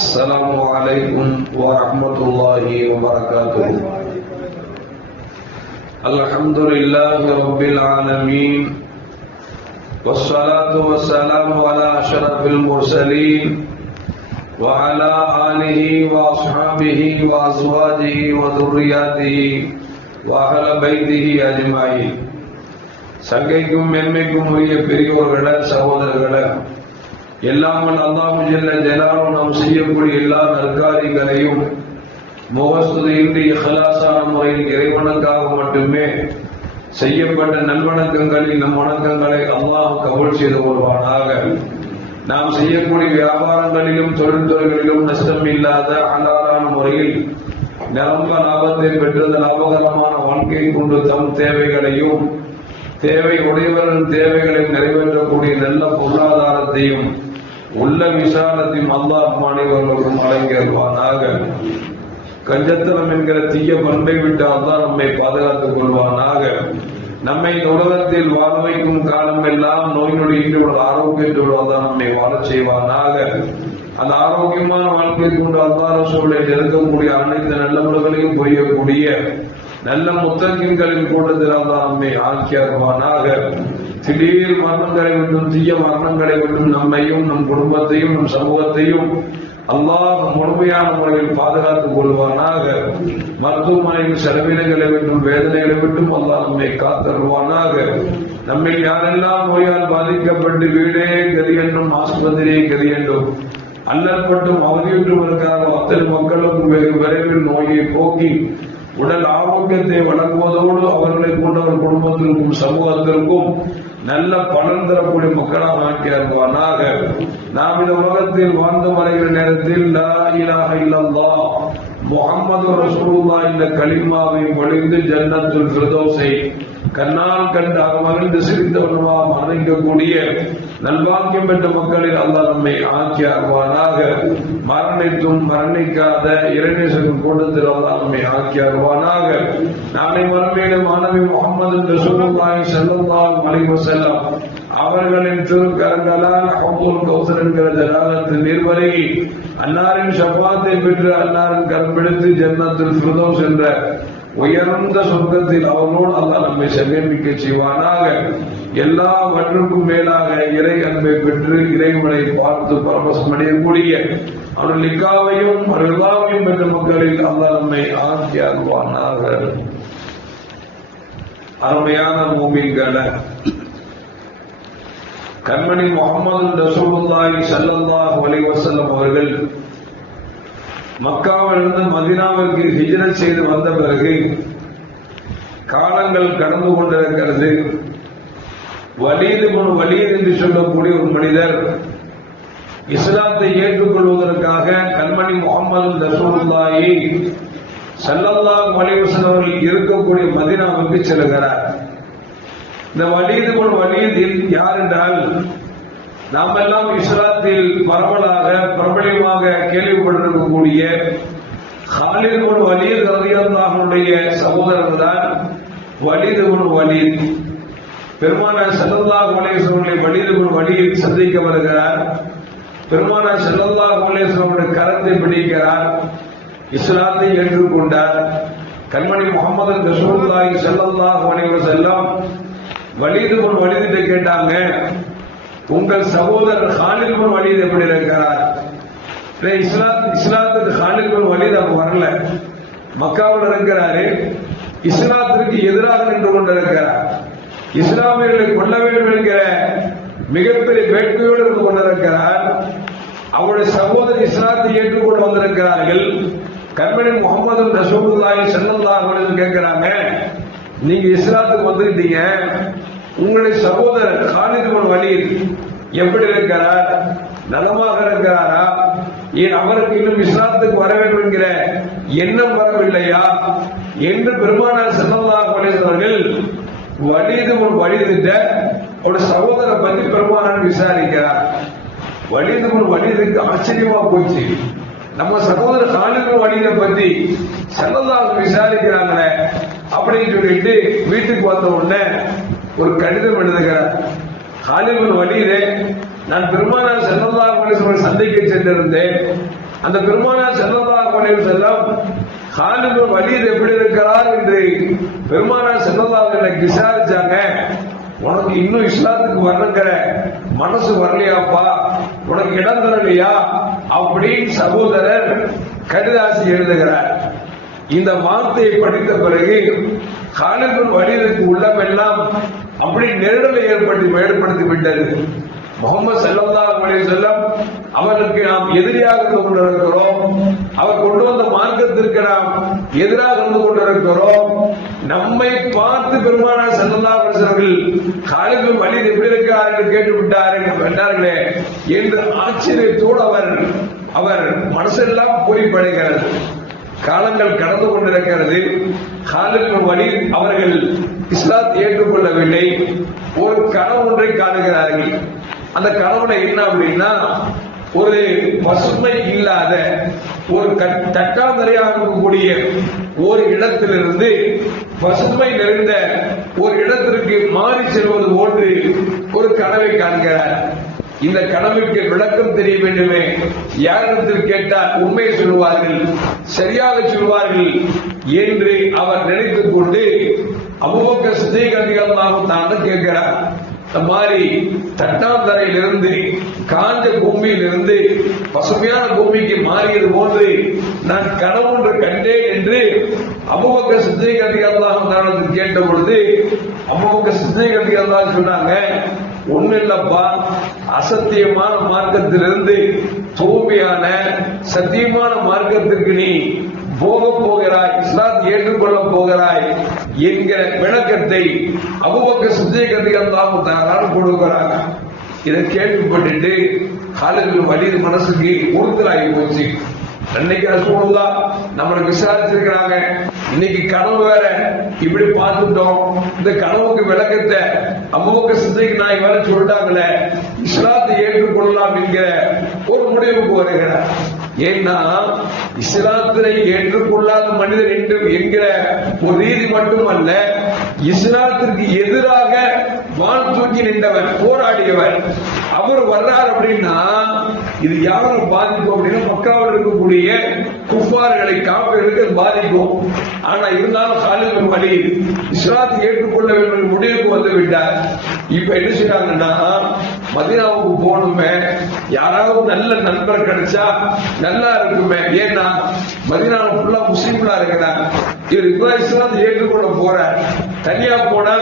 السلام عليكم ورحمة الله وبركاته. الحمد لله رب العالمين والصلاة والسلام على أشرف المرسلين وعلى آله وأصحابه وأزواجه وذرياته وأهل بيته أجمعين. சங்கைக்கும் மென்மைக்கும் உரிய பெரியோர்களே, சகோதரர்களே, எல்லாமல் அல்லாஹு ஜல்ல ஜலாலுஹு நாம் செய்யக்கூடிய எல்லா நற்காரியங்களையும் முகஸ்துதியின்றி இஹ்லாஸான முறையில் இறைவனுக்காக மட்டுமே செய்யப்பட்ட நல்வணக்கங்களில் நம் வணக்கங்களை அல்லாஹ் கபூல் செய்து கொள்வானாக. நாம் செய்யக்கூடிய வியாபாரங்களிலும் தொழில்துறைகளிலும் நஷ்டம் இல்லாத ஹலாலான முறையில் நிரம்ப லாபத்தை பெற்றது லாபகரமான வாழ்க்கை கொண்டு தம் தேவைகளையும் தேவை உடையவர்களின் தேவைகளை நிறைவேற்றக்கூடிய நல்ல பொருளாதாரத்தையும் உள்ள விசாலத்தையும் அல்லாஹ் அனைவர்களுக்கும் வழங்கியிருப்பானாக. கஞ்சத்தனம் என்கிற தீய பண்பை விட்டு அல்லாஹ் நம்மை பாதுகாத்துக் கொள்வானாக. நம்மை இந்த உலகத்தில் வாழ வைக்கும் காலம் எல்லாம் நோய் நொடி இன்றி உள்ள ஆரோக்கியத்தோடு அல்லாஹ் நம்மை வாழச் செய்வானாக. அந்த ஆரோக்கியமான வாழ்க்கை கொண்டு அல்லாஹ் ரசூலை நெருங்கக்கூடிய அனைத்து நல்லவர்களையும் புரியக்கூடிய நல்ல முத்தகின்களின் கூட்டத்தில் அல்லாஹ் நம்மை ஆக்கியருவானாக. திடீர் மரணங்களை விட்டும் தீய மரணங்களை விட்டும் நம்மையும் நம் குடும்பத்தையும் நம் சமூகத்தையும் அல்லாஹ் முழுமையான முறையில் பாதுகாத்துக் கொள்வானாக. மருத்துவமனையின் செலவினங்களை விட்டும் வேதனைகளை விட்டும் அல்லாஹ் நம்மை காத்தருவானாக. நம்மை யாரெல்லாம் நோயால் பாதிக்கப்பட்டு வீடே கதி என்றும் ஆஸ்பத்திரியை கதி என்றும் அல்லற்பட்டும் அவதியுற்றும் இருக்கிறார்கள் அத்தனை மக்களுக்கும் வெகு விரைவில் நோயை போக்கி உடல் ஆரோக்கியத்தை வழங்குவதோடு அவர்களை கொண்டவர் குடும்பத்திற்கும் சமூகத்திற்கும் நல்ல பலன் தரக்கூடிய மக்களாக ஆக்கியிருப்பானாக. நாம் இந்த உலகத்தில் வாழ்ந்து வருகிற நேரத்தில் லா இலாஹ இல்லல்லாஹ் முஹம்மது ரசூலுல்லாஹ் இந்த கலிமாவை மொழிந்து ஜன்னத்துல் ஃபிர்தௌஸை கண்ணால் கண்டு மகிழ்ந்து சிரித்தவர்களாக மரணிக்கக்கூடிய நல்வாக்கியம் பெற்ற மக்களில் அல்லாஹ் நம்மை ஆக்கி அருவானாக. மரணித்தும் மரணிக்காத இறைநேசரின் கூட்டத்தில் அல்லாஹ் நம்மை ஆக்கி அருவானாக. நாளை மறுமையிலும் மாணவி முஹம்மது ரசூலுல்லாஹி ஸல்லல்லாஹு அலைஹி வஸல்லம் அவர்களின் திருக்கரங்களால் ஹவுதுல் கௌசர் என்கிற ஜலாலத்தின் நீர்வருகி அன்னாரின் ஷஃபாத்தை பெற்று அன்னாரின் கரம்பிடித்து ஜன்னத்துல் ஃபிர்தௌஸ் என்ற உயர்ந்த சொர்க்கத்தில் அவர்களோடு அல்லாஹ் நம்மை செல்வமிக்க செய்வானாக. எல்லாவற்றுக்கும் மேலாக இறை அன்பை பெற்று இறைவனை பார்த்து பரவசம் அடையக்கூடிய அவர்கள் லிக்காவையும் ரிலாவையும் பெற்ற மக்களில் அல்லாஹ் நம்மை ஆக்கி அருள்வானாக. அருமையான மூமின்களே, கண்மணி முஹம்மது ரசூலுல்லாஹி ஸல்லல்லாஹு அலைஹி வஸல்லம் அவர்கள் மக்காவிலிருந்து மதீனாவிற்கு ஹிஜ்ரத் செய்து வந்த பிறகு காலங்கள் கடந்து கொண்டிருக்கிறது. வலீத் இப்னு வலீத் என்று சொல்லக்கூடிய ஒரு மனிதர் இஸ்லாத்தை ஏற்றுக்கொள்வதற்காக கண்மணி முஹம்மது ரசூலுல்லாஹி ஸல்லல்லாஹு அலைஹி வஸல்லம் அவர்கள் இருக்கக்கூடிய மதீனாவுக்கு செல்கிறார். இந்த வலீத் இப்னு வலீத் யார் என்றால், நாம் எல்லாம் இஸ்லாத்தில் பரவலாக பிரபலமாக கேள்விப்பட்டிருக்கக்கூடிய காலித் இப்னு வலீத் ரலியல்லாஹு அன்ஹுடைய சகோதரர் தான் வலீத் இப்னு வலீத். பெருமானார் ஸல்லல்லாஹு அலைஹி வஸல்லம் வலீத் இப்னு வலீத் சந்திக்க வருகிறார். பெருமானார் ஸல்லல்லாஹு அலைஹி வஸல்லம் கரத்தை பிடிக்கிறார். இஸ்லாத்தை ஏற்றுக்கொண்டார். கண்மணி முஹம்மது ரசூலுல்லாஹி ஸல்லல்லாஹு அலைஹி வஸல்லம் வலீத் இப்னு வலீத் கேட்டாங்க, உங்கள் சகோதரர் காலித் இப்னு வலீத் எப்படி இருக்கிறார்? இஸ்லாத்துக்கு காலித் இப்னு வலீத் அவர் வரல, மக்காவில் இருக்கிறாரு. இஸ்லாத்திற்கு எதிராக நின்று கொண்டிருக்கிறார். இஸ்லாமியர்களை கொள்ள வேண்டும் என்கிற மிகப்பெரிய வேட்கையோடு இருந்து கொண்டிருக்கிறார். அவருடைய சகோதரர் இஸ்லாத்தை ஏற்றுக்கொண்டு வந்திருக்கிறார்கள். கண்மணி முஹம்மது ரசூலுல்லாஹி ஸல்லல்லாஹு அலைஹி வஸல்லம் கேட்கிறாங்க, நீங்க இஸ்லாத்துக்கு வந்துட்டீங்க, உங்களுடைய சகோதரர் காலித் இப்னு வலீத் எப்படி இருக்கிறார்? நலமாக இருக்கிறாரா? ஏன் அவருக்கு இன்னும் இஸ்லாத்துக்கு வர வேண்டும் என்கிற எண்ணம் வரவில்லையா என்று பெருமானார் ஸல்லல்லாஹு அலைஹி வஸல்லம் அவர்கள் வலீத் இப்னு வலீத் ஒரு சகோதரரை பற்றி பெருமானார் விசாரிக்கிறார். வலீத் இப்னு வலீதுக்கு ஆச்சரியமா போச்சு. நம்ம சகோதரர் காலித் இப்னு வலீதை பத்தி ஸல்லல்லாஹு விசாரிக்கிறாங்களே அப்படின்னு சொல்லிட்டு வீட்டுக்கு வந்த உடனே ஒரு கடிதம் எழுதுகிறார். காலித் இப்னு வலீத், நான் பெருமானார் ஸல்லல்லாஹு அலைஹி வஸல்லம் சந்தைக்கு சென்றிருந்தேன். அந்த பெருமானார் ஸல்லல்லாஹு அலைஹி வஸல்லம் காலித் பின் வலீத் எப்படி இருக்கிறார் என்று பெருமானார் ஸல்லல்லாஹு அலைஹி வஸல்லம் விசாரிச்சாங்க. உனக்கு இன்னும் இஸ்லாத்துக்கு வரணுங்கிற மனசு வரலையாப்பா, உனக்கு இடம் தரலையா அப்படின்னு சகோதரர் கடிதாசி எழுதுகிறார். இந்த வார்த்தையை படித்த பிறகு காலித் பின் வலீதுக்கு உள்ளமெல்லாம் அப்படி நெருடலை ஏற்படுத்தி விட்டது. முஹம்மது ஸல்லல்லாஹு அலைஹி வஸல்லம் அவருக்கு நாம் எதிரியாக இருந்து கொண்டிருக்கிறோம், அவர் கொண்டு வந்த மார்க்கத்திற்கு நாம் எதிராக இருந்து கொண்டிருக்கிறோம். நம்மை பார்த்து பெருமானார் ஸல்லல்லாஹு அலைஹி வஸல்லம் காலித் பின் வலீத் எப்படி இருக்கிறார் என்று கேட்டார்களே என்று ஆச்சரியத்தோடு அவர் மனசெல்லாம் பொறிப்படைகிறது. காலங்கள் கடந்து கொண்டிருக்கிறது. காலித் பின் வலீத் அவர்கள் இஸ்லாத்தை ஏற்றுக்கொள்ளவில்லை. ஒரு கனவு ஒன்றை காணுகிறார்கள். அந்த கனவுல என்ன அப்படின்னா, ஒரு பசுமை இல்லாத ஒரு தட்டாந்தரையாக இருக்கக்கூடிய ஒரு இடத்திலிருந்து பசுமை நிறைந்த ஒரு இடத்திற்கு மாறி செல்வது போன்று ஒரு கனவை காண்கிறார். இந்த கனவுக்கு விளக்கம் தெரிய வேண்டுமே, யாரிடத்தில் கேட்டால் உண்மையை சொல்வார்கள், சரியாக சொல்வார்கள் என்று அவர் நினைத்துக் கொண்டு அபூபக்கர் சித்தீக் ரலியல்லாஹு தஆலா கேட்கிறார். இந்த மாதிரி தட்டாந்தரையிலிருந்து காஞ்ச பூமியிலிருந்து பசுமையான பூமிக்கு மாறியது போன்று நான் கனவு ஒன்று கண்டேன் என்று அபூபக்கர் சித்தீக் ரலியல்லாஹு தஆலா கேட்ட பொழுது அபூபக்கர் சித்தீக் ரலியல்லாஹு சொன்னாங்க, ஒண்ணு இல்லப்பா, அசத்தியமான மார்க்கத்திலிருந்து தூய்மையான சத்தியமான மார்க்கத்திற்கு நீ போக போகிறாய், இஸ்லாத்தை ஏற்றுக்கொள்ள போகிறாய் என்கிற விளக்கத்தை அபூபக்கர் சித்தீக் ரலியல்லாஹு தஆலா கொடுக்கிறாங்க. இதை கேள்விப்பட்டு காலித் பின் வலீத் மனசுக்கு உறுத்தலாகி போச்சு. அன்னைக்கு ரசூலுல்லாஹ் நம்மளை விசாரிச்சிருக்கிறாங்க, இன்னைக்கு கனவு வேற இப்படி பார்த்துட்டோம், இந்த கனவுக்கு விளக்கத்தை அபூபக்கர் சித்தீக் நாயகம் வேற சொல்லிட்டாங்களே, இஸ்லாத்தை ஏற்றுக்கொள்ளலாம் என்கிற ஒரு முடிவுக்கு வருகிறார். ஏன்னா இஸ்லாத்தினை ஏற்றுக்கொள்ளாத மனிதர் என்று என்கிற ஒரு ரீதி மட்டுமல்ல, இஸ்லாத்திற்கு எதிராக வாள் தூக்கி நின்றவர், போராடியவர் அவர் வர்றார் அப்படின்னா இது யாரை பாதிக்கும் அப்படின்னா மக்காவில் இருக்கக்கூடிய குஃபார்களை காஃபிர்களுக்கு பாதிக்கும். ஆனா இருந்தாலும் காலித் பின் வலீத் இஸ்லாத்தை ஏற்றுக்கொள்ள வேண்டும் முடிவுக்கு வந்து விட்டார். இப்ப என்ன செய்யறாங்கன்னா, மதீனாவுக்கு போகணுமே, யாராவது நல்ல நண்பர் கிடைச்சா நல்லா இருக்குமே, ஏன்னா மதீனாவுல ஃபுல்லா முஸ்லீம்களா இருக்கிறாங்க, இவர் இப்ப இஸ்லாத்தை ஏற்றுக்கொள்ள போறார், தனியா போனா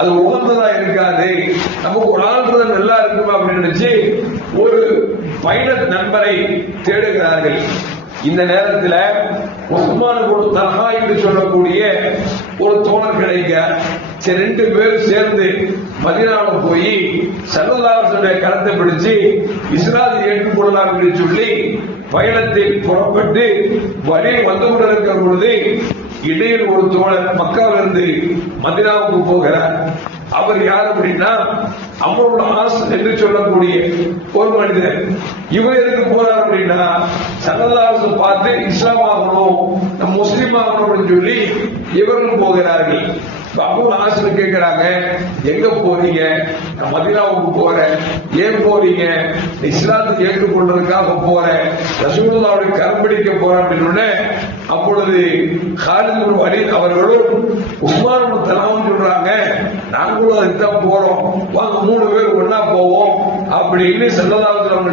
அது உகந்ததா இருக்காது, நமக்கு ஒரு ஆள் நல்லா இருக்குமா அப்படின்னு நினைச்சு ஒரு பயண நண்பரை தேடுகிறார்கள். இந்த நேரத்தில் உஸ்மான் இப்னு தல்ஹா என்று சொல்லக்கூடிய ஒரு தோழர் கிடைக்க, ரெண்டு பேரும் சேர்ந்து மதீனாவுக்கு போய் ஸல்லல்லாஹு அலைஹி வஸல்லம் கரத்தை பிடிச்சு இஸ்லாத்தை ஏற்றுக்கொள்ளலாம் என்று சொல்லி பயணத்தில் புறப்பட்டு வழியில் வந்து கொண்டிருக்கிற பொழுது இடையில் ஒரு தோழர் மக்காவிலிருந்து மதீனாவுக்கு போகிறார். அவர் யார் அப்படின்னா அம்ருல் ஆஸ் என்று சொல்லக்கூடிய ஒரு மனிதர். இவர் எதுக்கு போறார் அப்படின்னா, ஸல்லல்லாஹு அலைஹி வஸல்லம் பார்த்து இஸ்லாம் ஆகணும், நம்ம முஸ்லீம் ஆகணும் அப்படின்னு சொல்லி இவர்கள் போகிறார்கள். அம்ருல் ஆஸ் கேட்கிறாங்க, எங்க போறீங்க? நான் மதீனாவுக்கு போறேன். ஏன் போறீங்க? இஸ்லாத்தை ஏற்றுக்கொள்றதுக்காக போறேன், ரசூலுல்லாஹ்வுடைய கரம்பிடிக்க போறேன் அப்படின்னு. அப்பொழுது காலித் பின் வலீத் அவர்களும் உஸ்மான் இப்னு தல்ஹாவும் சொல்றாங்க, நாங்களும் அதுக்குதான் போறோம், வாங்க 3 பேர் ஒன்னா போவோம் அப்படின்னு ஸல்லல்லாஹு அலைஹி வஸல்லம்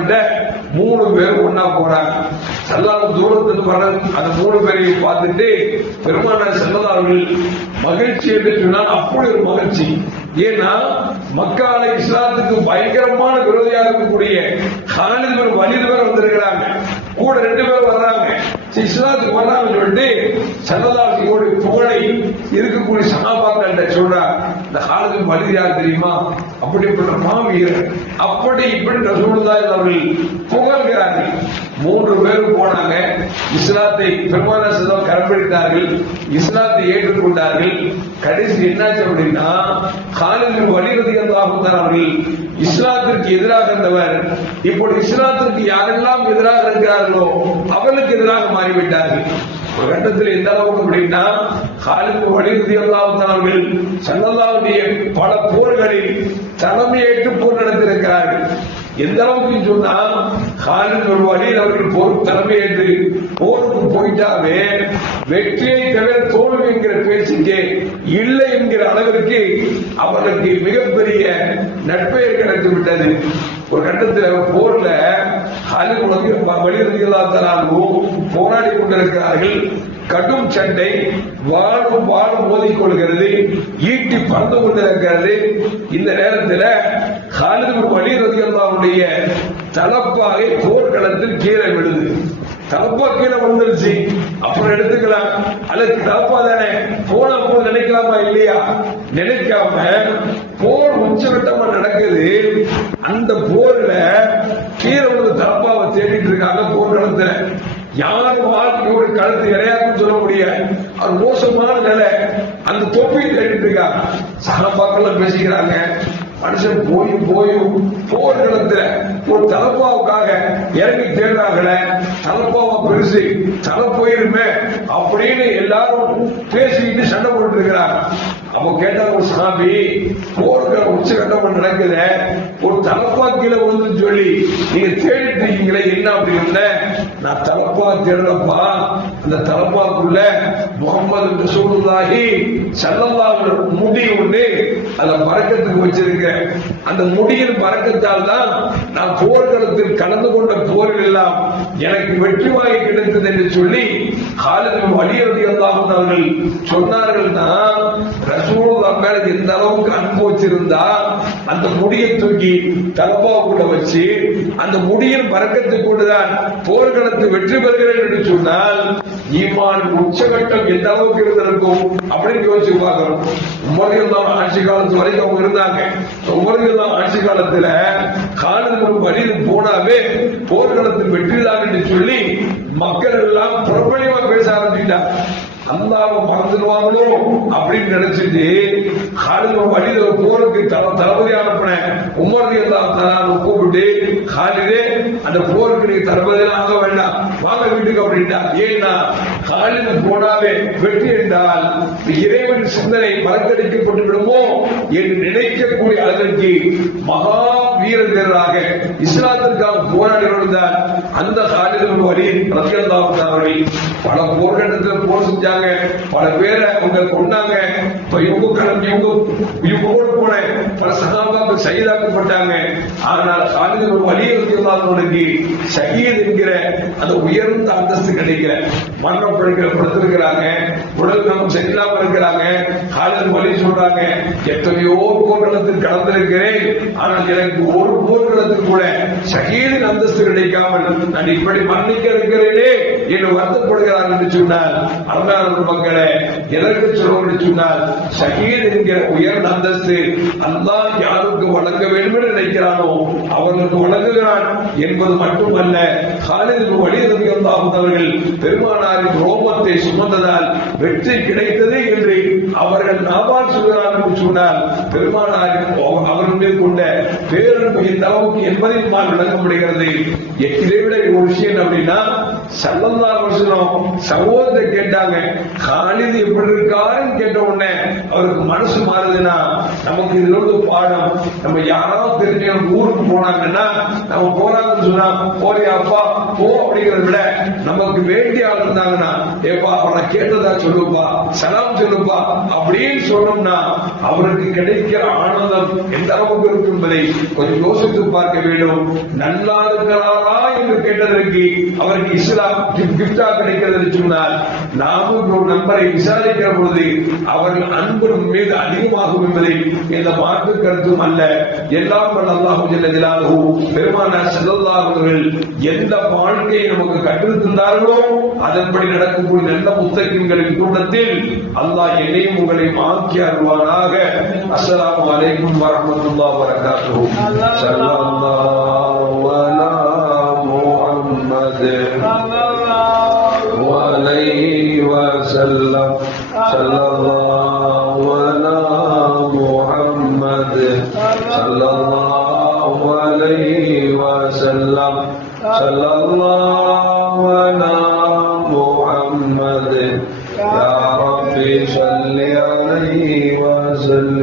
3 பேர் ஒன்னா போறாங்க. ஸல்லல்லாஹு தூரத்துக்கு வர அந்த 3 பேரையும் பார்த்துட்டு பெருமானார் ஸல்லல்லாஹு அலைஹி வஸல்லம் மகிழ்ச்சி என்று சொன்னால் அப்படி ஒரு மகிழ்ச்சி. ஏன்னா மக்கால இஸ்லாத்துக்கு பயங்கரமான விரோதியாக இருக்கக்கூடிய காலித் பின் வலீத் வேற வந்திருக்கிறாங்க, கூட 2 பேர் வர்றாங்க, இஸ்லாத்துக்கு வர்றாங்க சொல்லிட்டு ஸல்லல்லாஹு அலைஹி வஸல்லம் புகழை இருக்கக்கூடிய சஹாபாக்கள் சொல்றாங்க. இந்த காலித் பின் வலீத் யார் தெரியுமா? அப்படிப்பட்ட மாவீரர், அப்படி இப்படி ரசூலுல்லாஹி அவர்கள் புகழ்கிறார்கள். 3 பேரும் போனாங்க, இஸ்லாத்தை பெருமானார் ஸல்லல்லாஹு அலைஹி வஸல்லம் கரம்பிடித்தார்கள், இஸ்லாத்தை ஏற்றுக்கொண்டார்கள். கடைசி என்னாச்சு அப்படின்னா, காலித் பின் வலீத் ரலியல்லாஹு தஆலா அவர்கள் இஸ்லாத்திற்கு எதிராக இருந்தவர் இப்போது இஸ்லாத்திற்கு யாரெல்லாம் எதிராக இருக்கிறார்களோ அவர்களுக்கு எதிராக மாறிவிட்டார்கள். ஒரு கட்டத்தில் எந்த அளவுக்கு அப்படின்னா, காலித் பின் வலீத் ரலியல்லாஹு தஆலா அவர்கள் ஸல்லல்லாஹு அலைஹி வஸல்லம் பல போர்களில் தலைமையேற்று போர் நடத்தியிருக்கிறார்கள். எந்த அளவுக்கு சொன்னா காலித் பின் வலீத் அவர்கள் போர் தலைமை என்று போருக்கு போயிட்டாவே வெற்றியை தவிர தோல்வி என்கிற பேச்சுக்கே இல்லை என்கிற அளவிற்கு அவர்களுக்கு மிகப்பெரிய நட்பெயர் கிடைத்து விட்டது. ஒரு கட்டத்தில் போர்ல போராடி கொண்டிருக்கிறார்கள். கடும் சண்டை, வாழும் மோதிக்கொள்கிறது, ஈட்டி பறந்து கொண்டிருக்கிறது. இந்த நேரத்தில் காலித் பின் வலீத் ரலியல்லாஹு அன்ஹுடைய தலப்பாகை போர்க்களத்தில் கீழே விழுது. தலப்பா கீழே விழுந்துருச்சு, அப்புறம் எடுத்துக்கலாம் அல்லது தலப்பா தானே போன போர் நினைக்கலாமா இல்லையா? நினைக்காம போர் உச்சகட்டமா நடக்குது. அந்த போர்ல கீழே ஒரு தலப்பாவை தேடிட்டு இருக்காங்க போர்க்களத்துல. யாரும் வாழ்க்கையோட கழுத்து இறையாக்கும் சொல்ல முடியாது. அது மோசமான நிலை. அந்த தொப்பியை தேடிட்டு இருக்காங்க. சகபாக்கெல்லாம் பேசிக்கிறாங்க. மனுஷன் போயும் போர்க்களத்துல ஒரு தலப்பாவுக்காக இறங்கி தேடுறாங்கள. தலப்பாவா பெருசு, தலை போயிருமே அப்படின்னு எல்லாரும் பேசிக்கிட்டு சண்டை போட்டு இருக்கிறாங்க. அப்ப கேட்டா ஒரு சாமி, போர்க்கள உச்சகட்டம் நடக்குது, ஒரு தலப்பா கீழே வந்து சொல்லி நீங்க தேடிட்டு இருக்கீங்களே என்ன அப்படின்னு. நான் தலப்பா தேடுறப்பா, அந்த தலப்பாக்குள்ள முகமது ரசூலுல்லாஹி ஸல்லல்லாஹு அலைஹி வஸல்லம் முடி ஒண்ணு அந்த பறக்கத்துக்கு வச்சிருக்க. அந்த முடியின் பறக்கத்தால் தான் நான் போர்க்களத்தில் கலந்து கொண்ட போரில் எல்லாம் எனக்கு வெற்றி வாங்கி கிடைத்தது என்று சொல்லி காலித் பின் வலீத் ரலியல்லாஹு அன்ஹு அவர்கள் சொன்னார்கள். தான் ரசூலுல்லாஹ் மேல எந்த அளவுக்கு அன்பு வச்சிருந்தா அந்த முடியை தூக்கி தலப்பாவுக்குள்ள வச்சு அந்த முடியின் பறக்கத்தை கொண்டுதான் போர்க்களத்தை வெற்றி பெறுகிறேன் என்று சொன்னால் ஈமான் உச்சகட்டம் எந்த அளவுக்கு இருந்திருக்கும் அப்படின்னு யோசிச்சு பார்க்கணும். உமர்கள் ஆட்சி காலத்து வரைக்கும் அவங்க இருந்தாங்க. உமர்கள் ஆட்சி காலத்துல காலித் பின் வலீத் போனாவே போர்க்களத்தில் வெற்றிதான் என்று சொல்லி மக்கள் எல்லாம் புறப்பணிவா பேச ஆரம்பிச்சிட்டாங்க. அல்லாஹ்வை மறந்துடுவாங்களோ அப்படின்னு நினைச்சிட்டு காலித் பின் வலீத் போருக்கு தளபதி அனுப்பின உமர் ரலியல்லாஹு தஆலா கூப்பிட்டு, காலிதே அந்த போருக்கு நீங்க தளபதியாக ஆக வேண்டாம், வாங்க வீட்டுக்கு அப்படின்ட்டா. ஏன்னா காலித் போனாவே வெற்றி என்றால் இறைவன் சிந்தனை மறக்கடிக்கப்பட்டு விடுமோ என்று நினைக்கக்கூடிய அளவிற்கு மகா வீரர்களாக இஸ்லாத்திற்காக போராடி வந்தார். அந்த காலித் பின் வலீத் ரலியல்லாஹு தஆலா அவர்கள் பல போர்க்கட்டத்தில் போர் செஞ்சாங்க. பல பேரை அவங்க கொண்டாங்க. போன பல சகாபாக்கள் ஷஹீதாக்கப்பட்டாங்க. ஆனால் காலித் பின் வலீத் ரலியல்லாஹு அன்ஹுவுக்கு ஷஹீத் என்கிற அந்த உயர்ந்த அந்தஸ்து கிடைக்கல. மரணப்படுகிற படுத்திருக்கிறாங்க, உடல் நலம் சரியில்லாம இருக்கிறாங்க. காலித் பின் வலீத் சொல்றாங்க, எத்தனையோ போர்க்களத்தில் கடந்திருக்கிறேன், ஆனால் எனக்கு ஒரு போர்க்களத்தில் கூட ஷஹீதின் அந்தஸ்து கிடைக்காமல் நான் இப்படி மரணிக்க இருக்கிறேனே என்று வருத்தப்படுகிறார் என்று சொன்னார். அருமையான மக்களை எதற்கு சொல்ல சொன்னால், ஷஹீத் என்கிற உயர்ந்த அந்தஸ்து அல்லாஹ் யாருக்கு வழங்க வேண்டும் என்று நினைக்கிறானோ அவர்களுக்கு வழங்குகிறான் என்பது மட்டுமல்ல. காலித் பின் வலீத் ரலியல்லாஹு அன்ஹு அவர்கள் பெருமானாரின் ரோமத்தை சுமந்ததால் வெற்றி கிடைத்தது என்று அவர்கள் நாவால் சொல்கிறார்கள் என்று சொன்னால், பெருமானாரின் அவர்கள் மேல் கொண்ட பேரன்பு எந்த அளவுக்கு என்பதை நான் விளங்க முடிகிறது. இதை விட ஒரு விஷயம் அப்படின்னா, ஸல்லல்லாஹு அலைஹி வஸல்லம் சகோதரத்தை கேட்டாங்க, காலித் எப்படி இருக்காருன்னு கேட்ட உடனே அவருக்கு மனசு மாறுதுன்னா நமக்கு இதுல ஒரு பாடம். நம்ம யாராவது தெரிஞ்சவங்க ஊருக்கு போனாங்கன்னா நம்ம போறாங்கன்னு சொன்னா போறியா அப்பா போ அப்படிங்கிறத விட நமக்கு வேண்டிய ஆள் இருந்தாங்கன்னா ஏப்பா அவனை கேட்டதா சொல்லுப்பா, சலாம் சொல்லுப்பா அப்படின்னு சொன்னோம்னா அவருக்கு கிடைக்கிற ஆனந்தம் எந்த அளவுக்கு இருக்கும் என்பதை கொஞ்சம் யோசித்து பார்க்க வேண்டும். நல்லா இருக்கிறாரா என்று கேட்டதற்கு அவருக்கு இஸ்லாம் கிஃப்டா கிடைக்கிறது என்று சொன்னால், நாமும் ஒரு நம்பரை விசாரிக்கிற பொழுது அவர்கள் அன்பு மீது அதிகமாகும் என்பதை எந்த மாற்று கருத்தும் அல்ல. எல்லாம் அல்லாஹ் ஜல்ல ஜலாலுஹு பெருமானார் ஸல்லல்லாஹு அலைஹி வஸல்லம் எந்த வாழ்க்கையை நமக்கு கற்றுத் தந்தார்களோ அதன்படி நடக்கக்கூடிய நல்ல முத்தகீன்களின் கூட்டத்தில் அல்லாஹ் என்னையும் உங்களையும் ஆக்கி அருள்வானாக. அஸ்ஸலாமு அலைக்கும் வரஹ்மத்துல்லாஹி வபரகாத்துஹு. ஸல்லல்லாஹு அலா முஹம்மத் அலைஹி வஸல்லம். ஸல்லல்லாஹு அலா முஹம்மத் ஸல்லல்லாஹு அலைஹி வஸல்லம். ஸல்லல்லாஹு அலா முஹம்மத் யா ரப்பி ஸல்லி அலைஹி வஸல்லம்.